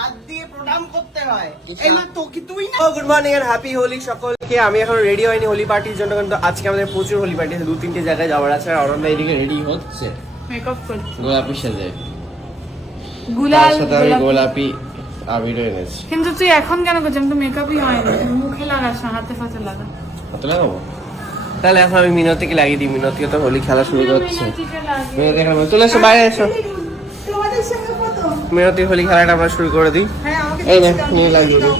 হাত দিয়ে প্রণাম করতে হয়। এই মা তো কি তুই না? Good morning and happy Holi সকলকে। আমি এখন রেডি হইনি হোলি পার্টির জন্য, কিন্তু আজকে আমাদের প্রচুর হোলি পার্টি আছে, 2-3টে জায়গায় যাওয়ার আছে। আর অরণ্য এদিকে রেডি হচ্ছে মেকআপ করছি, গোলাপি সাজে, গুলাল সাথে আমি গোলাপি আবিরও এনেছি। কিন্তু তুই এখন কেন করছিস? আমি তো মেকআপই হয়নি, মুখে লাগাস না, হাতে ফাতে লাগা। কত লাগাবো? তাহলে এখন আমি মিনতিকে লাগিয়ে দিই। মিনতিকে তো হোলি খেলা শুরু করছে। মিনতি এখানে চলে এসো, বাইরে এসো। তোমাদের সঙ্গে ফটো। মিনতি হোলি খেলাটা আমরা শুরু করে দিই। হ্যাঁ আমাকে এই না নিয়ে লাগিয়ে দিই।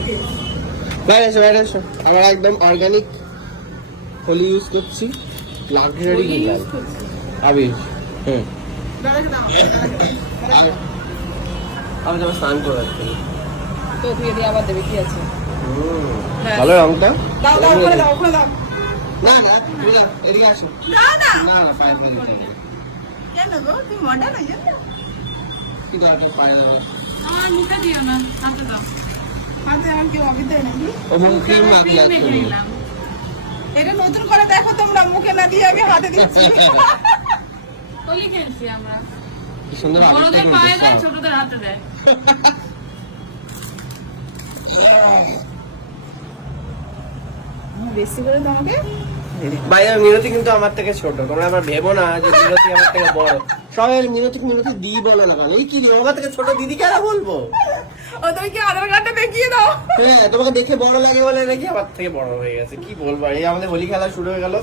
বাইরে এসো, বাইরে এসো। আমরা একদম অর্গানিক হোলি ইউজ করছি, লাক্সারি গুলাল আবির। হুম, আর আমি যাবো স্নান করে আসছি। তো তুই এদিকে আবার দেবে কি আছে? ভালো রংটা। দাও দাও ওখানে দাও ওখানে দাও। না না তুমি না, এদিকে আসো। না না না না পায়ে ধরে কেন গো তুই মডার্ন হয়ে যাবে? কি দরকার পায়ে ধরা? আমার মুখে দিও না, হাতে দাও। হাতে আমার কি অবিতে নাকি? ও মুখ ক্রিম মাখলে ক্রিম মেখে নিলাম। এটা নতুন করে দেখো তোমরা, মুখে না দিয়ে আমি হাতে দিচ্ছি। হোলি খেলছি আমরা, কি সুন্দর বড়দের পায়ে দেয়, ছোটদের হাতে দেয়। বেশি করে তোমাকে ভাই মিনতি কিন্তু আমার থেকে ছোট, তোমরা আবার ভেবো না যে মিনতি আমার থেকে বড়। সবাই মিনতি দি বলো না কেন? এই কি আমার থেকে ছোট দিদি কেন বলবো? ও তুমি কি আধার কার্ডটা দেখিয়ে দাও? হ্যাঁ, তোমাকে দেখে বড় লাগে বলে নাকি আমার থেকে বড় হয়ে গেছে। কি বলবো, এই আমাদের হোলি খেলা শুরু হয়ে গেল।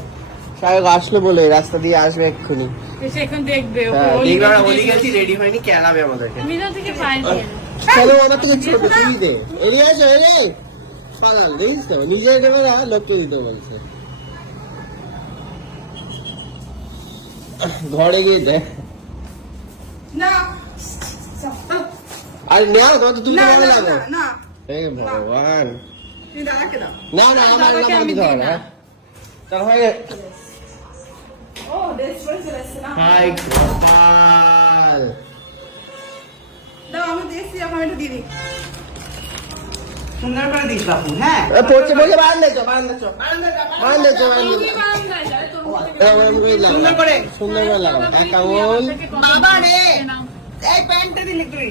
সাহেব আসলো বলে রাস্তা দিয়ে আসবে এক্ষুনি। এসে এখন দেখবে ও হ্যাঁ, হোলি দেখবে আমরা হোলি খেলছে। খেলছি, রেডি হয়নি, খেলাবে আমাদেরকে। মিনা থেকে পায়ে দিয়ে দাও। চলো আমার থেকে ছোট, তুমি দে। এড়িয়ে আসো, এরে পাগল দেখিস তো, নিজে দেবে না, লোককে দিতে বলছে। ঘরে গিয়ে দেখ। না আর নেও তোমার তো তুমি না ভালো না লাগো। না, না হে ভগবান। তুমি দাদাকে দাও। না না আমার দাদাকে না আমি বন্ধ দিই হয় না। না। চল হয়ে গে। ও ড্রেস পরে চলে এসেছে না? হাই গোপাল। দাও আমি দেখছি, এখন এটা দিয়ে দিই। সুন্দর করে দিস বাপু। হ্যাঁ পড়ছে বলে বারান্দায় বারান্দায় বারান্দায় তুমি বারান্দায় যাও, তোর মুখ থেকে সুন্দর করে। সুন্দর করে লাগাও। এক আঙুল। বাবা রে, এই প্যান্টটা দিলি তুই।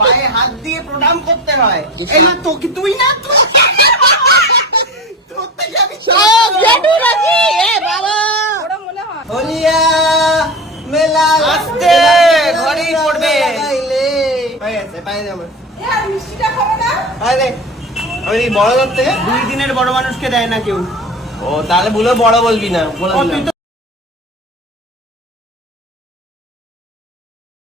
পায়ে হাত দিয়ে প্রণাম করতে হয়। এই মা তো কি তুই না? তুই তোর থেকে আমি সব জাদু রাজি। এ বাবা ওরা মনে হয় হলিয়া মেলা আস্তে, ঘরেই পড়বে। হয়ে গেছে, পায়ে দে আমার। এ আর মিষ্টিটা খাবো না? পায়ে দে। আমি এই বড় ধরতে 2 দিনের বড় মানুষকে দেয় না কেউ। ও তাহলে ভুলে বড় বলবি না, বলে ও, তুই দিলাম। তো